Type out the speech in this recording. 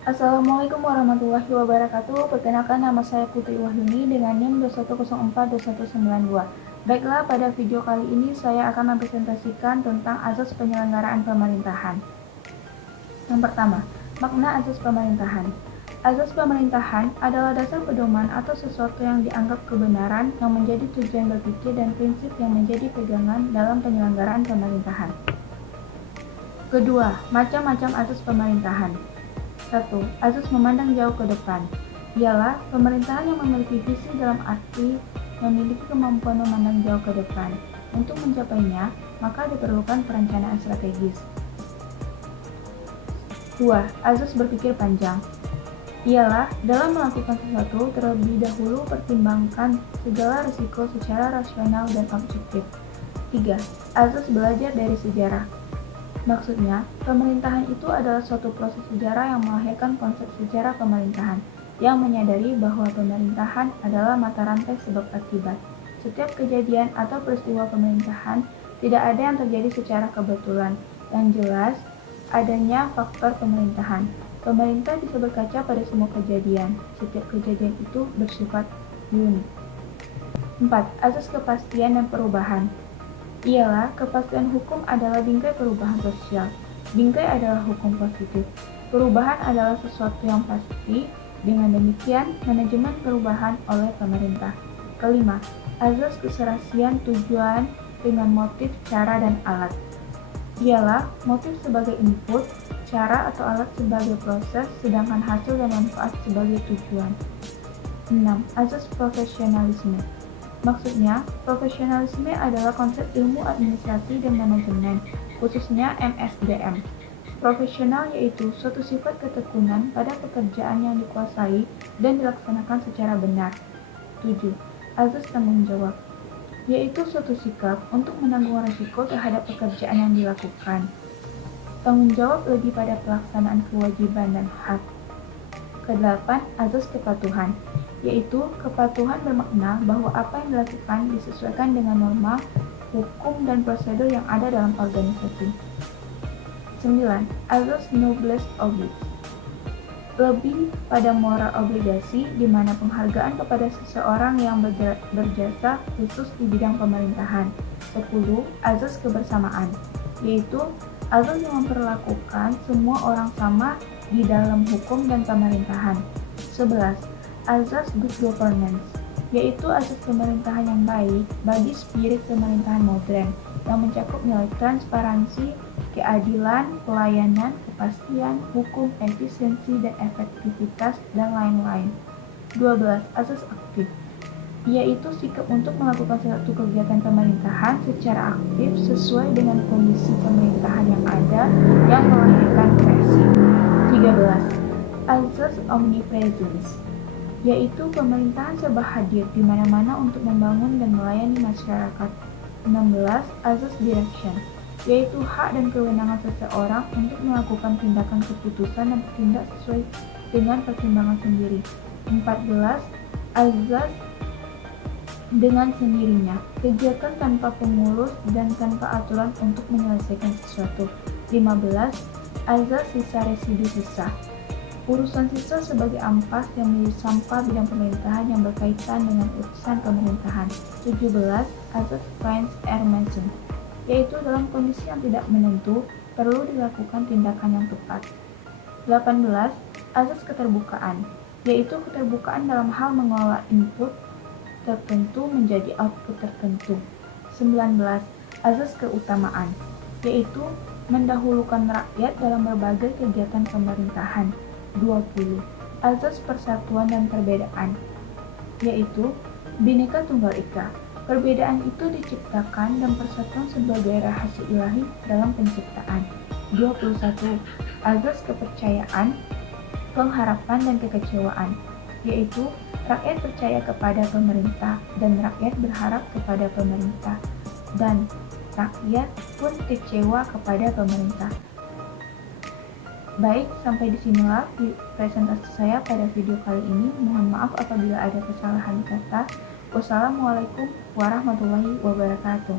Assalamualaikum warahmatullahi wabarakatuh. Perkenalkan, nama saya Putri Wahyuni dengan NIM 210422192. Baiklah, pada video kali ini saya akan mempresentasikan tentang azas penyelenggaraan pemerintahan. Yang pertama, makna azas pemerintahan. Azas pemerintahan adalah dasar pedoman atau sesuatu yang dianggap kebenaran yang menjadi tujuan berpikir dan prinsip yang menjadi pegangan dalam penyelenggaraan pemerintahan. Kedua, macam-macam azas pemerintahan. 1. Azas memandang jauh ke depan. Ialah pemerintahan yang memiliki visi dalam arti memiliki kemampuan memandang jauh ke depan. Untuk mencapainya, maka diperlukan perencanaan strategis. 2. Azas berpikir panjang. Ialah dalam melakukan sesuatu terlebih dahulu pertimbangkan segala risiko secara rasional dan objektif. 3. Azas belajar dari sejarah. Maksudnya, pemerintahan itu adalah suatu proses sejarah yang melahirkan konsep sejarah pemerintahan, yang menyadari bahwa pemerintahan adalah mata rantai sebab akibat. Setiap kejadian atau peristiwa pemerintahan tidak ada yang terjadi secara kebetulan. Yang jelas, adanya faktor pemerintahan. Pemerintah bisa berkaca pada semua kejadian. Setiap kejadian itu bersifat unik. 4. Azas kepastian dan perubahan. Ialah kepastian hukum adalah bingkai perubahan sosial. Bingkai adalah hukum positif. Perubahan adalah sesuatu yang pasti. Dengan demikian, manajemen perubahan oleh pemerintah. Kelima, azas keserasian tujuan dengan motif, cara, dan alat. Ialah motif sebagai input, cara atau alat sebagai proses, sedangkan hasil dan manfaat sebagai tujuan. 6. Azas profesionalisme. Maksudnya, profesionalisme adalah konsep ilmu administrasi dan manajemen, khususnya MSDM. Profesional yaitu suatu sifat ketekunan pada pekerjaan yang dikuasai dan dilaksanakan secara benar. 7. Azas tanggung jawab, yaitu suatu sikap untuk menanggung risiko terhadap pekerjaan yang dilakukan. Tanggung jawab lebih pada pelaksanaan kewajiban dan hak. Kedelapan, azas kepatuhan, yaitu kepatuhan bermakna bahwa apa yang dilakukan disesuaikan dengan norma, hukum, dan prosedur yang ada dalam organisasi. 9. Azas noblesse oblige, lebih pada moral obligasi di mana penghargaan kepada seseorang yang berjasa khusus di bidang pemerintahan. 10. Azas kebersamaan, yaitu azas yang memperlakukan semua orang sama di dalam hukum dan pemerintahan. 11. Azas good governance, yaitu azas pemerintahan yang baik bagi spirit pemerintahan modern yang mencakup nilai transparansi, keadilan, pelayanan, kepastian, hukum, efisiensi, dan efektivitas, dan lain-lain. 12. Azas aktif, yaitu sikap untuk melakukan suatu kegiatan pemerintahan secara aktif sesuai dengan kondisi pemerintahan yang ada yang melahirkan presi. 13. Azas omnipresence, yaitu pemerintahan serba hadir di mana-mana untuk membangun dan melayani masyarakat. 16. Azas direction, yaitu hak dan kewenangan seseorang untuk melakukan tindakan keputusan dan bertindak sesuai dengan pertimbangan sendiri. 14. Azas dengan sendirinya, kegiatan tanpa pengurus dan tanpa aturan untuk menyelesaikan sesuatu. 15. Azas sisa residu sisa, urusan sisa sebagai ampas yang menjadi sampah bidang pemerintahan yang berkaitan dengan urusan pemerintahan. 17. Azas Prince Mason, yaitu dalam kondisi yang tidak menentu, perlu dilakukan tindakan yang tepat. 18. Azas keterbukaan, yaitu keterbukaan dalam hal mengelola input tertentu menjadi output tertentu. 19. Azas keutamaan, yaitu mendahulukan rakyat dalam berbagai kegiatan pemerintahan. 20. Azas persatuan dan perbedaan, yaitu Bhinneka Tunggal Ika. Perbedaan itu diciptakan dan persatuan sebagai rahasia ilahi dalam penciptaan. 21. Azas kepercayaan, pengharapan, dan kekecewaan, yaitu rakyat percaya kepada pemerintah dan rakyat berharap kepada pemerintah, dan rakyat pun kecewa kepada pemerintah. Baik, sampai disinilah presentasi saya pada video kali ini. Mohon maaf apabila ada kesalahan kata. Wassalamualaikum warahmatullahi wabarakatuh.